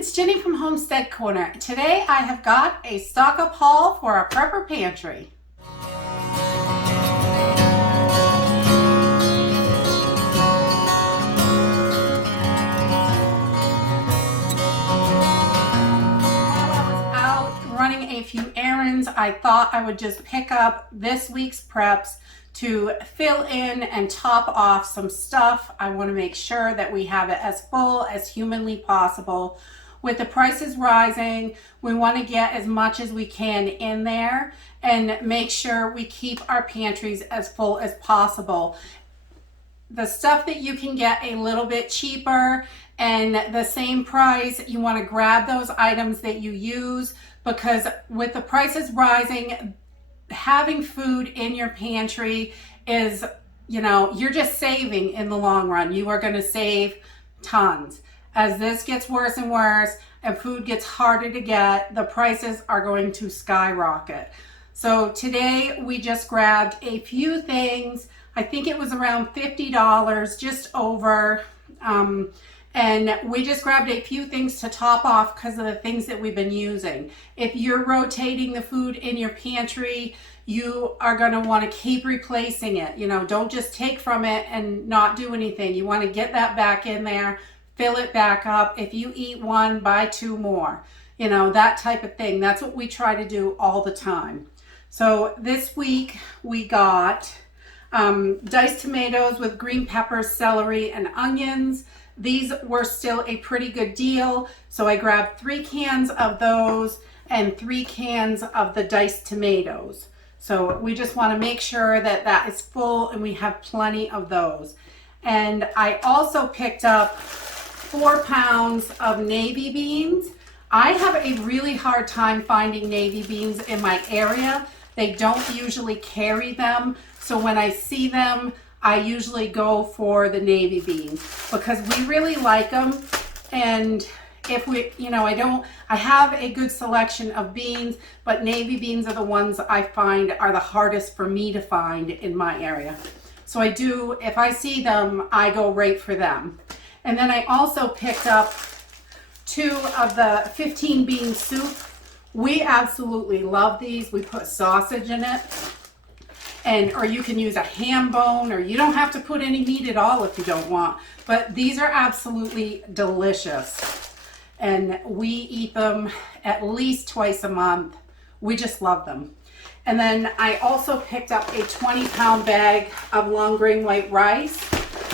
it's Jenny from Homestead Corner. Today I have got a stock up haul for our prepper pantry. While I was out running a few errands, I thought I would just pick up this week's preps to fill in and top off some stuff. I want to make sure that we have it as full as humanly possible. With the prices rising, we want to get as much as we can in there and make sure we keep our pantries as full as possible. The stuff that you can get a little bit cheaper and the same price, you want to grab those items that you use, because with the prices rising, having food in your pantry is, you're just saving in the long run. You are going to save tons. As this gets worse and worse and food gets harder to get, the prices are going to skyrocket. So today we just grabbed a few things. I think it was around $50, just over. And we just grabbed a few things to top off because of the things that we've been using. If you're rotating the food in your pantry, you are going to want to keep replacing it. Don't just take from it and not do anything. You want to get that back in there, fill it back up. If you eat one, buy two more. That type of thing. That's what we try to do all the time. So this week we got diced tomatoes with green peppers, celery, and onions. These were still a pretty good deal, so I grabbed 3 cans of those and 3 cans of the diced tomatoes. So we just want to make sure that that is full and we have plenty of those. And I also picked up 4 pounds of navy beans. I have a really hard time finding navy beans in my area. They don't usually carry them, so when I see them, I usually go for the navy beans because we really like them. And if we, I have a good selection of beans, but navy beans are the ones I find are the hardest for me to find in my area. So if I see them, I go right for them. And then I also picked up 2 of the 15 bean soup. We absolutely love these. We put sausage in it. Or you can use a ham bone, or you don't have to put any meat at all if you don't want. But these are absolutely delicious. And we eat them at least twice a month. We just love them. And then I also picked up a 20-pound bag of long grain white rice.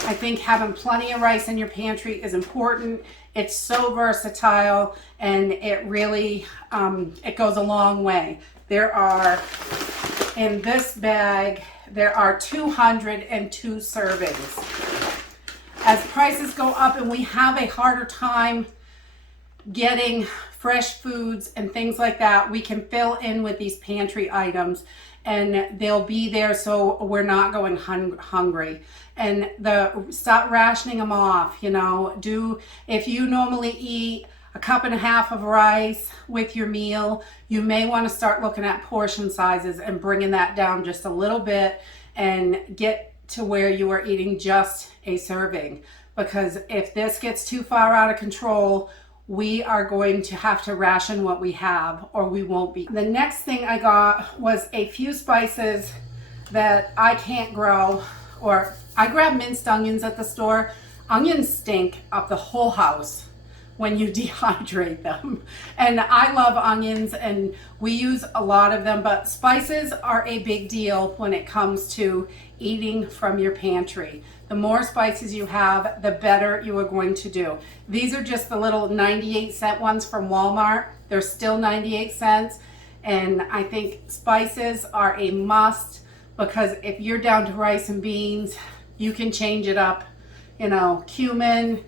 I think having plenty of rice in your pantry is important. It's so versatile, and it really, it goes a long way. In this bag, there are 202 servings. As prices go up and we have a harder time getting fresh foods and things like that, we can fill in with these pantry items and they'll be there so we're not going hungry. And stop rationing them off. If you normally eat a 1.5 cups of rice with your meal, you may want to start looking at portion sizes and bringing that down just a little bit and get to where you are eating just a serving. Because if this gets too far out of control, we are going to have to ration what we have, or we won't be. The next thing I got was a few spices that I can't grow, or I grabbed minced onions at the store. Onions stink up the whole house when you dehydrate them. And I love onions and we use a lot of them, but spices are a big deal when it comes to eating from your pantry. The more spices you have, the better you are going to do. These are just the little 98-cent ones from Walmart. They're still 98 cents. And I think spices are a must, because if you're down to rice and beans, you can change it up. Cumin,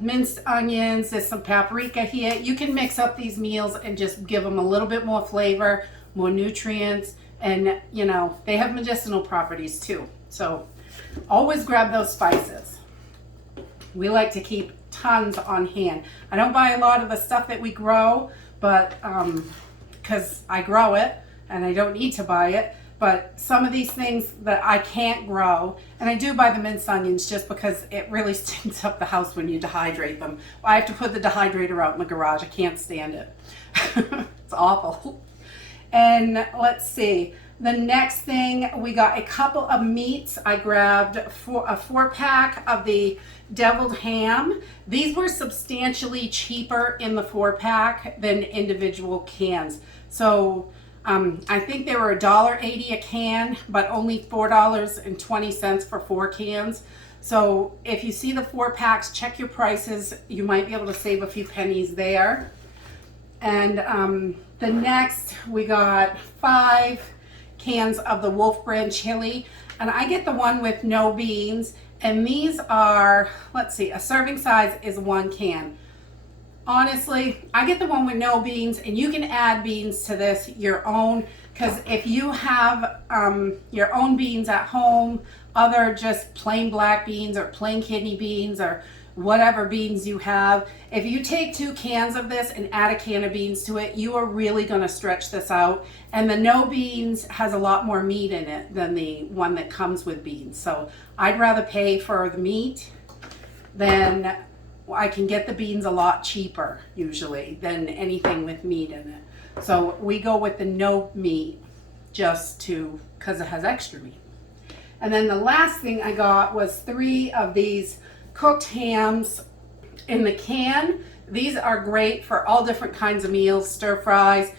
minced onions, there's some paprika here. You can mix up these meals and just give them a little bit more flavor, more nutrients, and they have medicinal properties too. So always grab those spices. We like to keep tons on hand. I don't buy a lot of the stuff that we grow, but because I grow it and I don't need to buy it, But some of these things that I can't grow, and I do buy the minced onions just because it really stinks up the house when you dehydrate them. I have to put the dehydrator out in the garage. I can't stand it. It's awful. And let's see. The next thing, we got a couple of meats. I grabbed a 4-pack of the deviled ham. These were substantially cheaper in the 4-pack than individual cans. So I think they were $1.80 a can, but only $4.20 for 4 cans. So if you see the 4-packs, check your prices. You might be able to save a few pennies there. And the next, we got 5 cans of the Wolf brand chili, and I get the one with no beans, and these are, let's see, a serving size is 1 can. Honestly, I get the one with no beans, and you can add beans to this your own, because if you have your own beans at home, other just plain black beans or plain kidney beans or whatever beans you have, if you take 2 cans of this and add a can of beans to it, you are really going to stretch this out. And the no beans has a lot more meat in it than the one that comes with beans. So I'd rather pay for the meat than I can get the beans a lot cheaper usually than anything with meat in it. So we go with the no meat just because it has extra meat. And then the last thing I got was 3 of these cooked hams in the can. These are great for all different kinds of meals, stir fries,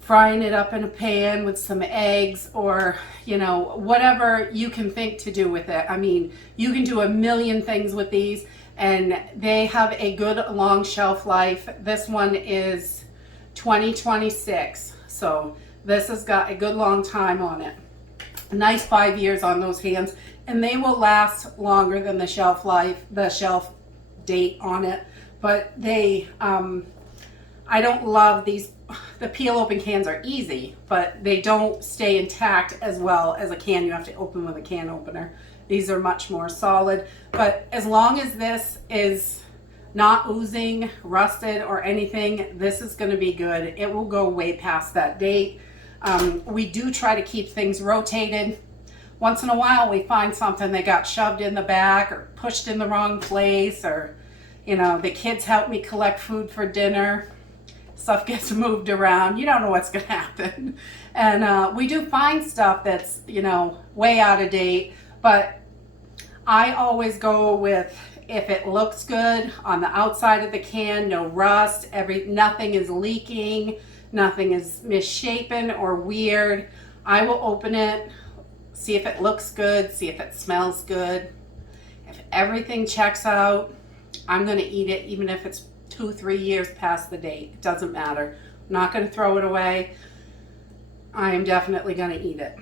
frying it up in a pan with some eggs, or whatever you can think to do with it. I mean, you can do a million things with these, and they have a good long shelf life. This one is 2026, so this has got a good long time on it. A nice 5 years on those hams, and they will last longer than the shelf life, the shelf date on it. But they, I don't love these. The peel open cans are easy, but they don't stay intact as well as a can you have to open with a can opener. These are much more solid, but as long as this is not oozing, rusted, or anything, this is going to be good. It will go way past that date. We do try to keep things rotated. Once in a while we find something that got shoved in the back or pushed in the wrong place, or the kids help me collect food for dinner. Stuff gets moved around. You don't know what's going to happen. And we do find stuff that's way out of date, but I always go with, if it looks good on the outside of the can, no rust, nothing is leaking, nothing is misshapen or weird, I will open it, see if it looks good, see if it smells good. If everything checks out, I'm going to eat it, even if it's 2-3 years past the date. It doesn't matter. I'm not going to throw it away. I am definitely going to eat it.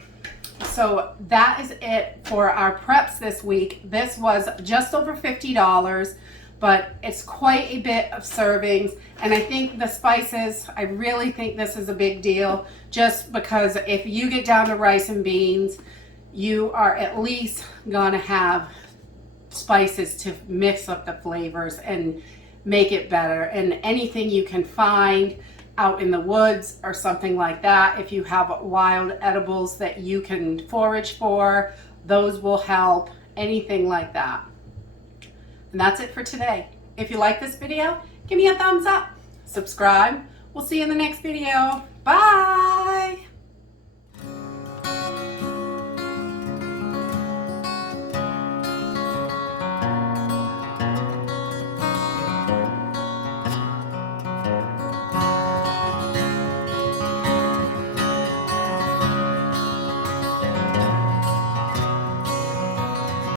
So that is it for our preps this week. This was just over $50, but it's quite a bit of servings. And I think the spices, I really think this is a big deal, just because if you get down to rice and beans, you are at least gonna have spices to mix up the flavors and make it better. And anything you can find out in the woods or something like that, if you have wild edibles that you can forage for, those will help. Anything like that. And that's it for today. If you like this video, give me a thumbs up, subscribe. We'll see you in the next video. Bye.